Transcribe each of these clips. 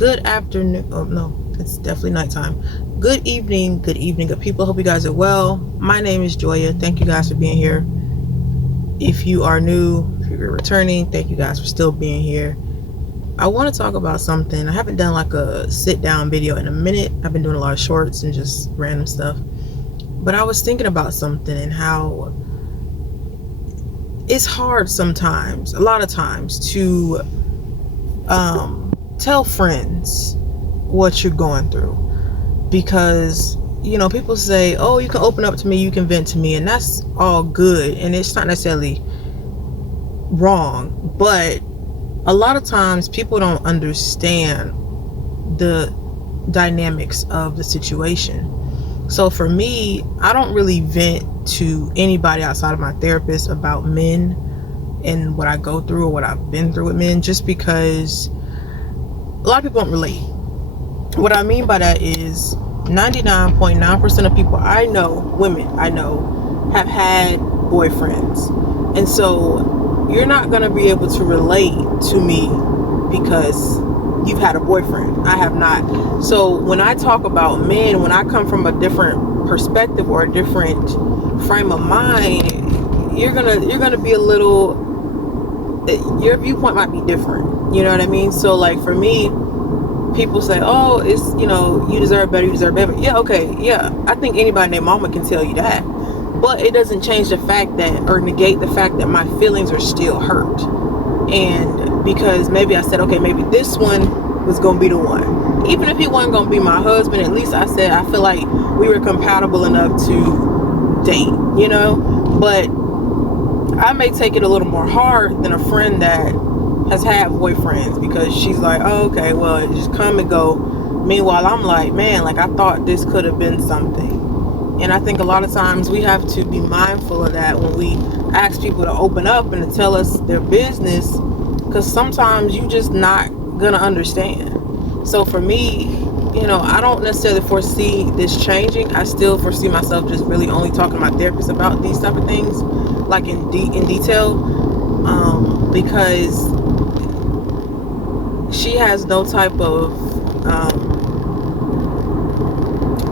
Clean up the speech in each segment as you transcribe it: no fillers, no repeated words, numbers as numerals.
Good afternoon. Oh, no, it's definitely nighttime. Good evening, good people. Hope you guys are well. My name is Joya. Thank you guys for being here. If you are new, if you're returning, thank you guys for still being here. I want to talk about something. I haven't done like a sit down video in a minute. I've been doing a lot of shorts and just random stuff. But I was thinking about something and how it's hard sometimes, a lot of times, to tell friends what you're going through, because people say, oh, you can open up to me, you can vent to me, and that's all good, and it's not necessarily wrong, but a lot of times people don't understand the dynamics of the situation. So for me, I don't really vent to anybody outside of my therapist about men and what I go through or what I've been through with men, just because a lot of people don't relate. What I mean by that is 99.9% of people I know, women I know, have had boyfriends. And so you're not going to be able to relate to me because you've had a boyfriend. I have not. So when I talk about men, when I come from a different perspective or a different frame of mind, you're gonna be a little, your viewpoint might be different. You know what I mean? So like for me, people say, oh, it's, you deserve better, you deserve better. Yeah, okay, yeah. I think anybody and their mama can tell you that. But it doesn't change the fact that, or negate the fact that my feelings are still hurt. And because maybe I said, okay, maybe this one was going to be the one. Even if he wasn't going to be my husband, at least I said, I feel like we were compatible enough to date, But I may take it a little more hard than a friend that has had boyfriends, because she's like, oh, okay, well, it just come and go. Meanwhile, I'm like, man, like I thought this could have been something. And I think a lot of times we have to be mindful of that when we ask people to open up and to tell us their business, because sometimes you just not gonna understand. So for me, I don't necessarily foresee this changing. I still foresee myself just really only talking to my therapist about these type of things, like in detail, because she has no type of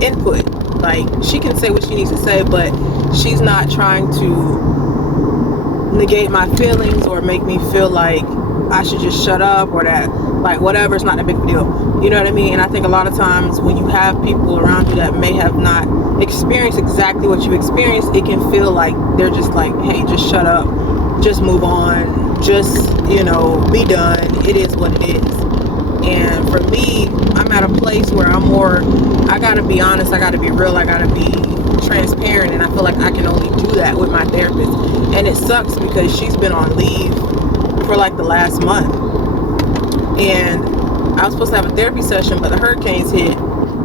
input. Like, she can say what she needs to say, but she's not trying to negate my feelings or make me feel like I should just shut up, or that, like, whatever, it's not a big deal. You know what I mean? And I think a lot of times when you have people around you that may have not experienced exactly what you experienced, it can feel like they're just like, hey, just shut up, just move on, just, be done. It is what it is. And for me, I'm at a place where I'm more, I gotta be honest, I gotta be real, I gotta be transparent, and I feel like I can only do that with my therapist. And it sucks because she's been on leave for like the last month, and I was supposed to have a therapy session, but the hurricanes hit,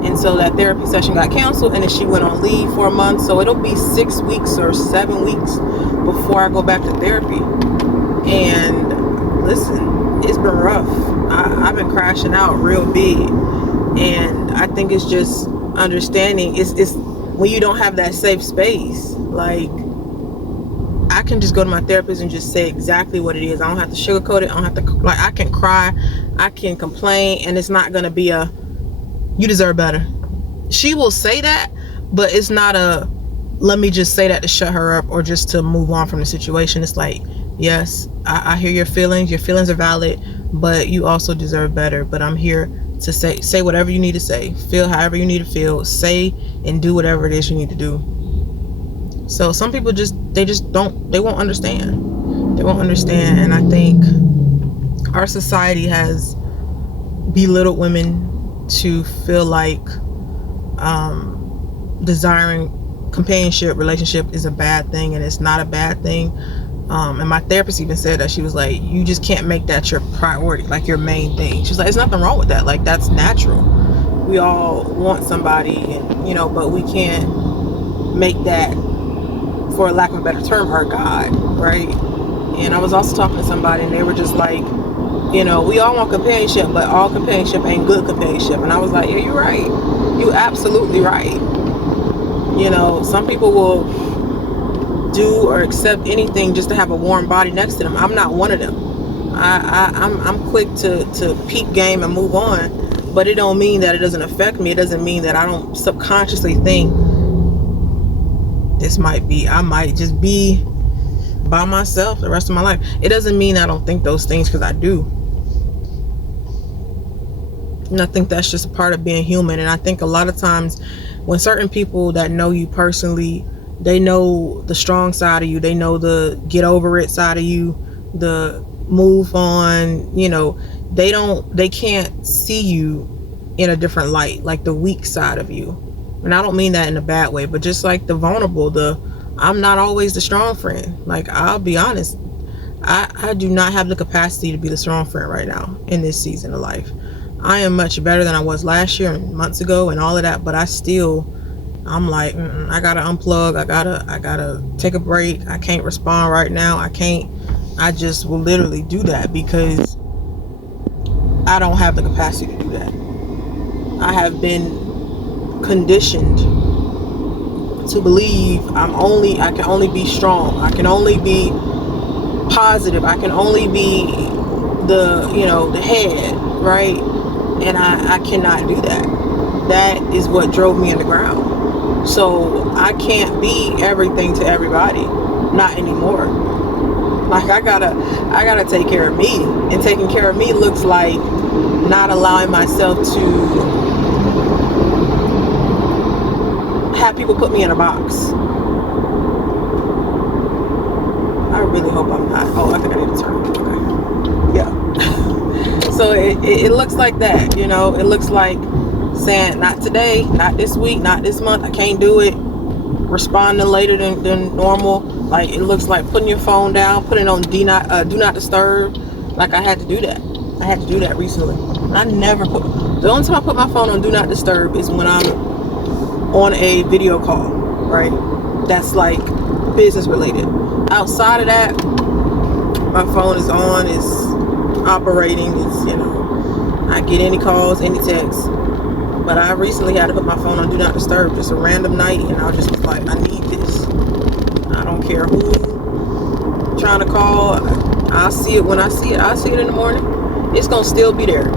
and so that therapy session got canceled, and then she went on leave for a month. So it'll be 6 weeks or 7 weeks before I go back to therapy. And listen, it's been rough. I've been crashing out real big, and I think it's just understanding. It's when you don't have that safe space. Like, I can just go to my therapist and just say exactly what it is. I don't have to sugarcoat it. I don't have to, like, I can cry, I can complain, and it's not gonna be a, you deserve better. She will say that, but it's not a, let me just say that to shut her up or just to move on from the situation. It's like, yes, I hear your feelings. Your feelings are valid, but you also deserve better. But I'm here to say whatever you need to say, feel however you need to feel, say and do whatever it is you need to do. So some people they won't understand. They won't understand. And I think our society has belittled women to feel like desiring companionship, relationship is a bad thing, and it's not a bad thing. And my therapist even said that. She was like, you just can't make that your priority, like your main thing. She's like, there's nothing wrong with that. Like, that's natural. We all want somebody, and, but we can't make that, for lack of a better term, our God, right? And I was also talking to somebody, and they were just like, we all want companionship, but all companionship ain't good companionship. And I was like, yeah, you're right. You absolutely right. Some people will do or accept anything just to have a warm body next to them. I'm not one of them. I'm quick to peep game and move on. But it don't mean that it doesn't affect me. It doesn't mean that I don't subconsciously think I might just be by myself the rest of my life. It doesn't mean I don't think those things, because I do. And I think that's just a part of being human. And I think a lot of times when certain people that know you personally, they know the strong side of you, they know the get over it side of you, the move on, they can't see you in a different light, like the weak side of you. And I don't mean that in a bad way, but just like the vulnerable, I'm not always the strong friend. Like, I'll be honest, I do not have the capacity to be the strong friend right now in this season of life. I am much better than I was last year and months ago and all of that, but I'm like, I gotta unplug. I gotta take a break. I can't respond right now. I just will literally do that because I don't have the capacity to do that. I have been conditioned to believe I can only be strong. I can only be positive. I can only be the head, right? And I cannot do that. That is what drove me underground. So I can't be everything to everybody. Not anymore. Like, I gotta take care of me. And taking care of me looks like not allowing myself to have people put me in a box. I really hope I'm not. Oh, I think I need to turn. Okay. Yeah. So it looks like that, It looks like saying, not today, not this week, not this month. I can't do it. Responding later than normal. Like, it looks like putting your phone down, putting it on do not disturb. Like, I had to do that. I had to do that recently. The only time I put my phone on do not disturb is when I'm on a video call, right? That's like business related. Outside of that, my phone is on, is operating, I get any calls, any texts. But I recently had to put my phone on do not disturb, just a random night, and I just was like, I need this. I don't care who trying to call. I'll see it when I see it. I'll see it in the morning. It's gonna still be there,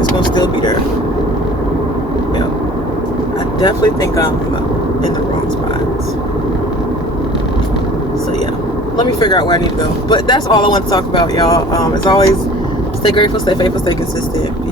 It's gonna still be there. I definitely think I'm in the wrong spots. So yeah, let me figure out where I need to go. But that's all I want to talk about, y'all. As always, stay grateful, stay faithful, stay consistent.